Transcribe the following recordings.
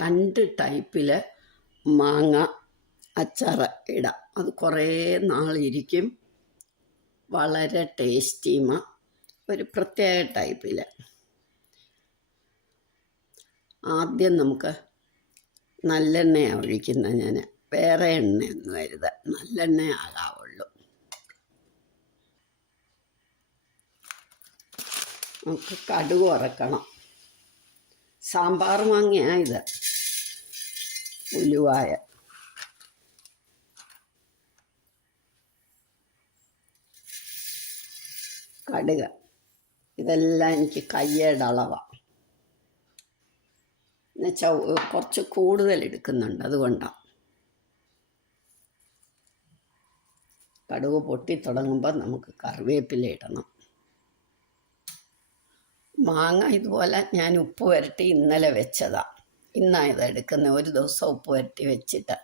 2 ടൈപ്പിൽ മാങ്ങ അച്ചാർ ഇടാം. അത് കുറേ നാളിരിക്കും. വളരെ ടേസ്റ്റിയുമാണ്. ഒരു പ്രത്യേക ടൈപ്പിൽ. ആദ്യം നമുക്ക് നല്ലെണ്ണയാണ് ഒഴിക്കുന്നത്. ഞാൻ വേറെ എണ്ണയൊന്നും വരുത്, നല്ലെണ്ണ ആകാവുള്ളൂ. നമുക്ക് കടുക് വറക്കണം. സാമ്പാർ മാങ്ങയാണ് ഇത്, ഉലുവായ. കടുക് ഇതെല്ലാം എനിക്ക് കയ്യേടെ അളവാണ്. എന്നുവെച്ചാൽ കുറച്ച് കൂടുതൽ എടുക്കുന്നുണ്ട്, അതുകൊണ്ടാണ്. കടുക് പൊട്ടി തുടങ്ങുമ്പോൾ നമുക്ക് കറിവേപ്പില ഇടണം. മാങ്ങ ഇതുപോലെ ഞാൻ ഉപ്പ് പുരട്ടി ഇന്നലെ വെച്ചതാണ്. ഇന്നാണ് ഇത് എടുക്കുന്നത്. ഒരു ദിവസം ഉപ്പ് പുരട്ടി വെച്ചിട്ട്.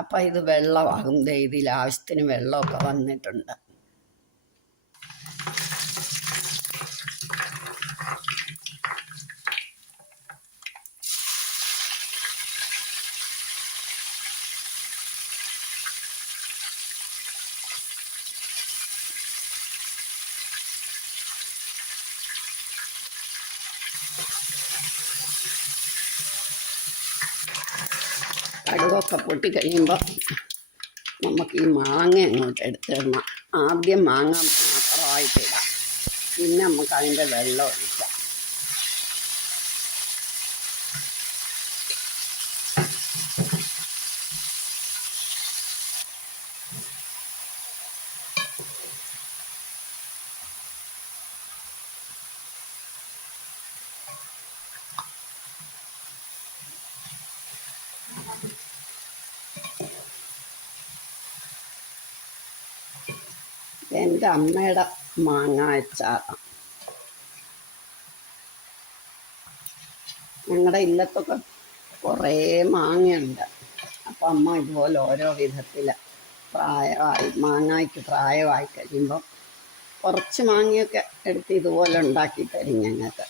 അപ്പം ഇത് വെള്ളമാകും. ഇതിൽ ആവശ്യത്തിന് വെള്ളമൊക്കെ വന്നിട്ടുണ്ട്. കടുകൊക്കെ പൊട്ടി കഴിയുമ്പോൾ നമുക്ക് ഈ മാങ്ങ അങ്ങോട്ട് എടുത്തിടണം. ആദ്യം മാങ്ങ മാത്രമായിട്ടിടാം, പിന്നെ നമുക്ക് അതിൻ്റെ വെള്ളം ഒഴിക്കാം. എൻ്റെ അമ്മയുടെ മാങ്ങ അച്ചാറാണ്. ഞങ്ങളുടെ ഇല്ലത്തൊക്കെ കുറേ മാങ്ങയുണ്ട്. അപ്പം അമ്മ ഇതുപോലെ ഓരോ വിധത്തിൽ മാങ്ങയ്ക്ക് പ്രായമായി കഴിയുമ്പോൾ കുറച്ച് മാങ്ങയൊക്കെ എടുത്ത് ഇതുപോലെ ഉണ്ടാക്കി തരും ഞങ്ങൾക്ക്.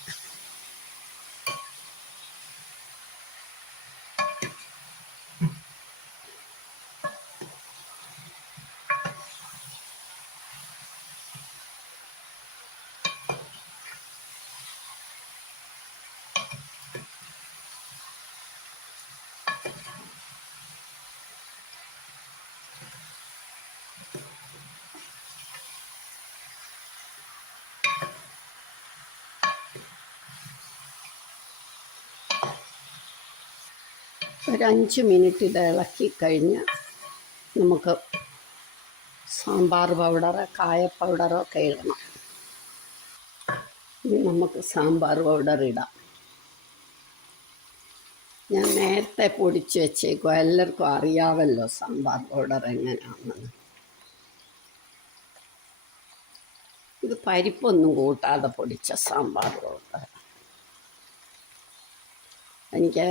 ഒരു 5 മിനിറ്റ് ഇത് ഇളക്കി കഴിഞ്ഞ് നമുക്ക് സാമ്പാർ പൗഡർ, കായ പൗഡറൊക്കെ ഇടണം. ഇനി നമുക്ക് സാമ്പാർ പൗഡർ ഇടാം. ഞാൻ നേരത്തെ പൊടിച്ച് വെച്ചേക്കും. എല്ലാവർക്കും അറിയാമല്ലോ സാമ്പാർ പൗഡർ എങ്ങനെയാണെന്ന്. ഇത് പരിപ്പൊന്നും കൂട്ടാതെ പൊടിച്ച സാമ്പാർ പൗഡർ. എനിക്ക്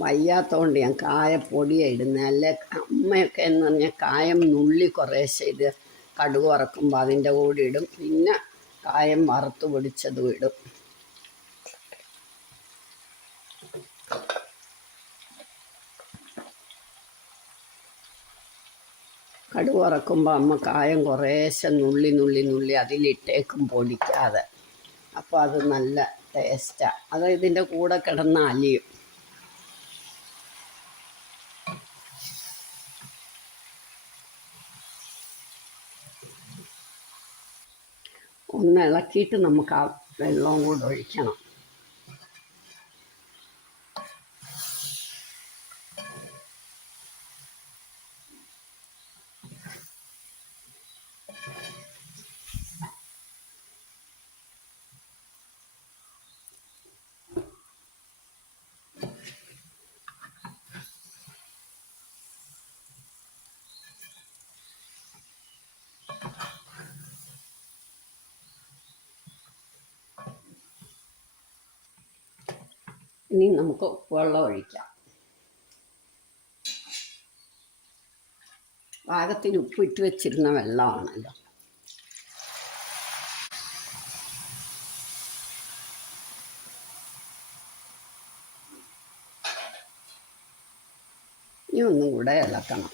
വയ്യാത്തതുകൊണ്ട് ഞാൻ കായപ്പൊടിയാണ് ഇടുന്നത്. അല്ലെ അമ്മയൊക്കെ എന്ന് പറഞ്ഞാൽ കായം നുള്ളി കുറേശ്ശെ ഇത് കടുക് വറക്കുമ്പോൾ അതിൻ്റെ കൂടെ ഇടും. പിന്നെ കായം വറുത്ത് പൊടിച്ചതും ഇടും. കടുക് വറക്കുമ്പോൾ അമ്മ കായം കുറേശ്ശെ നുള്ളി നുള്ളി നുള്ളി അതിലിട്ടേക്കും പൊടിക്കാതെ. അപ്പോൾ അത് നല്ല ടേസ്റ്റാണ്. അത് ഇതിൻ്റെ കൂടെ കിടന്ന് അലിയും. ഒന്ന് ഇളക്കിയിട്ട് നമുക്ക് ആ വെള്ളവും കൂടെ ഒഴിക്കണം. ഇനി നമുക്ക് ഉപ്പുവെള്ളം ഒഴിക്കാം. പാകത്തിന് ഉപ്പിട്ട് വെച്ചിരുന്ന വെള്ളമാണല്ലോ. ഇനി ഒന്നും കൂടെ ഇളക്കണം.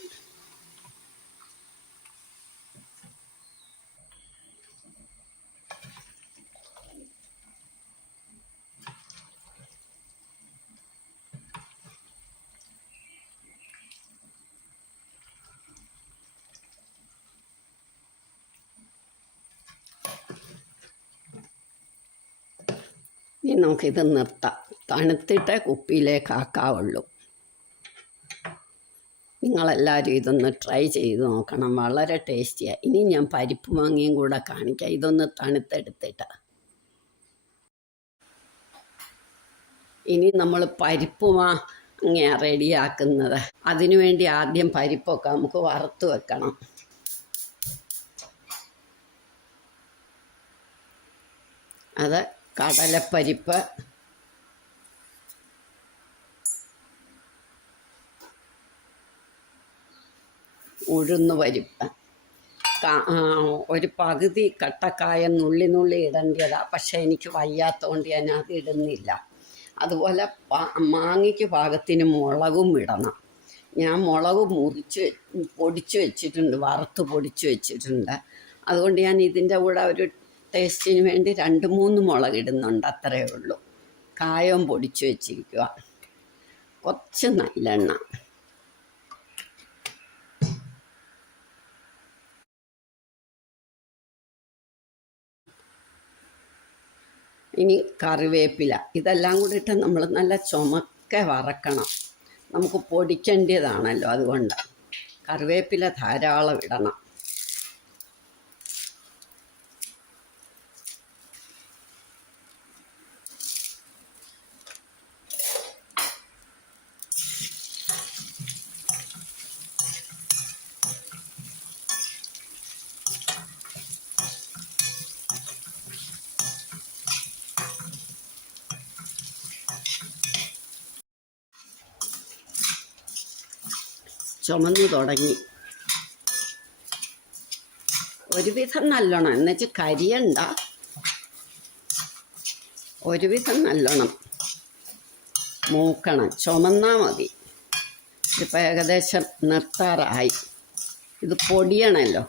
ഇനി നമുക്കിത് നിർത്താം. തണുത്തിട്ടേ കുപ്പിയിലേക്ക് ആക്കാവുള്ളൂ. നിങ്ങളെല്ലാവരും ഇതൊന്ന് ട്രൈ ചെയ്ത് നോക്കണം. വളരെ ടേസ്റ്റിയാണ്. ഇനി ഞാൻ പരിപ്പ് മാങ്ങയും കൂടെ കാണിക്കാം. ഇതൊന്ന് തണുത്തെടുത്തിട്ട് ഇനി നമ്മൾ പരിപ്പ് മാങ്ങ റെഡിയാക്കുന്നത്. അതിനുവേണ്ടി ആദ്യം പരിപ്പൊക്കെ നമുക്ക് വറുത്ത് വെക്കണം. അത് കടലപ്പരിപ്പ്, ഉഴുന്ന് പരിപ്പ്, ഒരു പകുതി കട്ടക്കായം നുള്ളി ഇടേണ്ടതാണ്. പക്ഷേ എനിക്ക് വയ്യാത്തതുകൊണ്ട് ഞാൻ അത് ഇടുന്നില്ല. അതുപോലെ മാങ്ങയ്ക്ക് പാകത്തിന് മുളകും ഇടണം. ഞാൻ മുളക് പൊടിച്ച് വെച്ചിട്ടുണ്ട്, വറുത്ത് പൊടിച്ച് വെച്ചിട്ടുണ്ട്. അതുകൊണ്ട് ഞാൻ ഇതിൻ്റെ കൂടെ ഒരു ടേസ്റ്റിന് വേണ്ടി 2-3 മുളക് ഇടുന്നുണ്ട്. അത്രയേ ഉള്ളൂ. കായവും പൊടിച്ച് വെച്ചിരിക്കുക. കുറച്ച് നല്ലെണ്ണ, ഇനി കറിവേപ്പില. ഇതെല്ലാം കൂടി ഇട്ട് നമ്മൾ നല്ല ചുമക്കെ വറക്കണം. നമുക്ക് പൊടിക്കേണ്ടതാണല്ലോ, അതുകൊണ്ട് കറിവേപ്പില ധാരാളം ഇടണം. ചുമന്നു തുടങ്ങി. ഒരുവിധം നല്ലോണം, എന്നുവെച്ച് കരിയണ്ട, ഒരുവിധം നല്ലോണം മൂക്കണം. ചുമന്നാൽ മതി. ഇതിപ്പോൾ ഏകദേശം നിർത്താറായി. ഇത് പൊടിയണമല്ലോ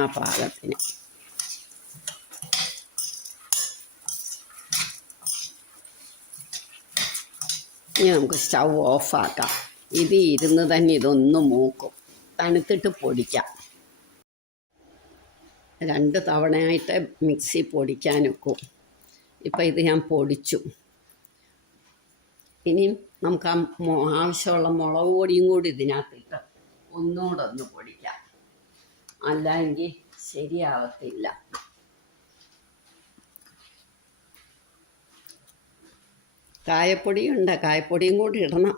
ആ പാകത്തിന്. ഇനി നമുക്ക് സ്റ്റൗ ഓഫാക്കാം. ഇത് ഇരുന്ന് തന്നെ ഇതൊന്ന് മൂക്കും. തണുത്തിട്ട് പൊടിക്കാം. 2 തവണയായിട്ട് മിക്സി പൊടിക്കാൻ വെക്കും. ഇപ്പം ഇത് ഞാൻ പൊടിച്ചു. ഇനിയും നമുക്ക് ആവശ്യമുള്ള മുളക് പൊടിയും കൂടി ഇതിനകത്തിട്ട് ഒന്നുകൂടെ ഒന്ന് പൊടിക്കാം. അല്ലെങ്കിൽ ശരിയാവത്തില്ല. കായപ്പൊടിയുണ്ട്, കായപ്പൊടിയും കൂടി ഇടണം.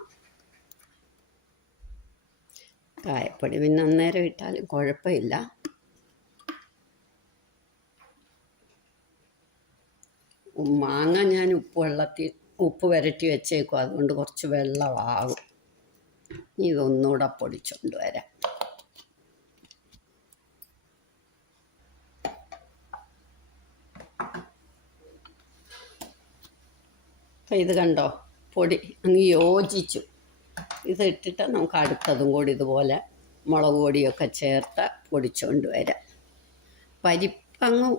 കായപ്പൊടി പിന്നെ അന്നേരം ഇട്ടാലും കുഴപ്പമില്ല. മാങ്ങ ഞാൻ ഉപ്പ് വരട്ടി വെച്ചേക്കും. അതുകൊണ്ട് കുറച്ച് വെള്ളമാകും. ഇതൊന്നുകൂടെ പൊടിച്ചുകൊണ്ട് വരാം. അപ്പം ഇത് കണ്ടോ, പൊടി അങ്ങ് യോജിച്ചു. ഇതിട്ടിട്ട് നമുക്ക് അടുത്തതും കൂടി ഇതുപോലെ മുളക് പൊടിയൊക്കെ ചേർത്ത് പൊടിച്ചുകൊണ്ട് വരാം. പരിപ്പങ്ങ്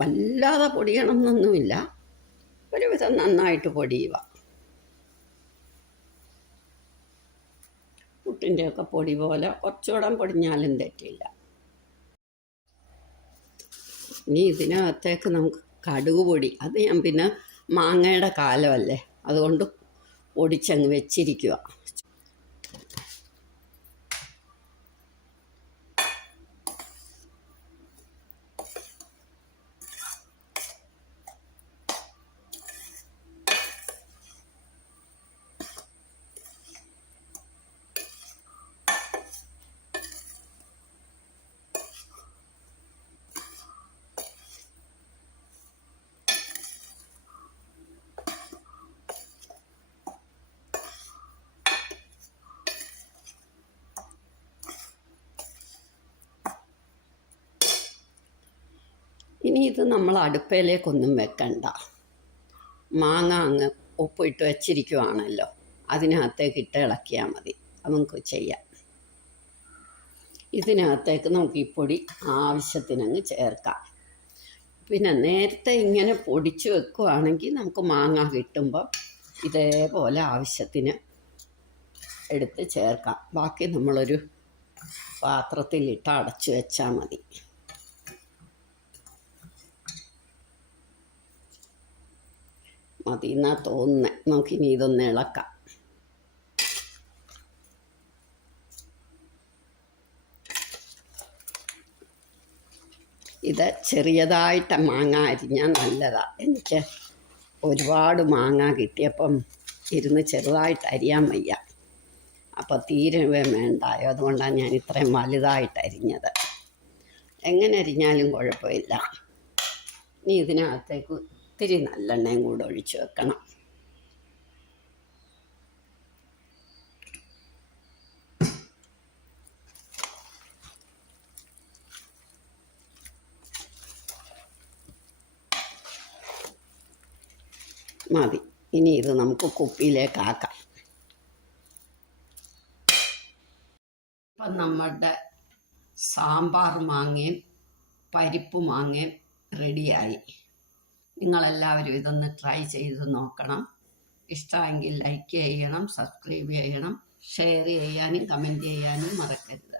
വല്ലാതെ പൊടിയണമെന്നൊന്നുമില്ല, ഒരുവിധം നന്നായിട്ട് പൊടിയുക. പുട്ടിൻ്റെയൊക്കെ പൊടി പോലെ കുറച്ചുകൂടെ പൊടിഞ്ഞാലും തെറ്റില്ല. ഇനി ഇതിനകത്തേക്ക് നമുക്ക് കടുക് പൊടി, അത് ഞാൻ പിന്നെ മാങ്ങയുടെ കാലമല്ലേ അതുകൊണ്ട് പൊടിച്ചങ്ങ് വെച്ചിരിക്കുക. ഇനി ഇത് നമ്മൾ അടുപ്പയിലേക്കൊന്നും വെക്കണ്ട. മാങ്ങ അങ്ങ് ഉപ്പിട്ട് വെച്ചിരിക്കുവാണല്ലോ, അതിനകത്തേക്ക് ഇട്ട് ഇളക്കിയാൽ മതി. അത് നമുക്ക് ചെയ്യാം. ഇതിനകത്തേക്ക് നമുക്ക് ഈ പൊടി ആവശ്യത്തിനങ്ങ് ചേർക്കാം. പിന്നെ നേരത്തെ ഇങ്ങനെ പൊടിച്ച് വെക്കുകയാണെങ്കിൽ നമുക്ക് മാങ്ങ കിട്ടുമ്പോൾ ഇതേപോലെ ആവശ്യത്തിന് എടുത്ത് ചേർക്കാം. ബാക്കി നമ്മളൊരു പാത്രത്തിലിട്ട് അടച്ചു വെച്ചാൽ മതി. എന്നാ തോന്നുന്നത്. നമുക്കിനി ഇതൊന്ന് ഇളക്കാം. ഇത് ചെറിയതായിട്ട് മാങ്ങ അരിഞ്ഞാൽ നല്ലതാണ്. എനിക്ക് ഒരുപാട് മാങ്ങ കിട്ടിയപ്പം ഇരുന്ന് ചെറുതായിട്ട് അരിയാൻ വയ്യ. അപ്പോൾ തീരെ വേണ്ടായോ, അതുകൊണ്ടാണ് ഞാൻ ഇത്രയും വലുതായിട്ട് അരിഞ്ഞത്. എങ്ങനെ അരിഞ്ഞാലും കുഴപ്പമില്ല. ഇനി ഇതിനകത്തേക്ക് ഇത്തിരി നല്ലെണ്ണയും കൂടെ ഒഴിച്ച് വെക്കണം. മതി. ഇനി ഇത് നമുക്ക് കുപ്പിയിലേക്ക് ആക്കാം. ഇപ്പം നമ്മുടെ സാമ്പാർ മാങ്ങയും പരിപ്പ് മാങ്ങയും റെഡിയായി. നിങ്ങളെല്ലാവരും ഇതൊന്ന് ട്രൈ ചെയ്ത് നോക്കണം. ഇഷ്ടമെങ്കിൽ ലൈക്ക് ചെയ്യണം, സബ്സ്ക്രൈബ് ചെയ്യണം, ഷെയർ ചെയ്യാനും കമൻറ്റ് ചെയ്യാനും മറക്കരുത്.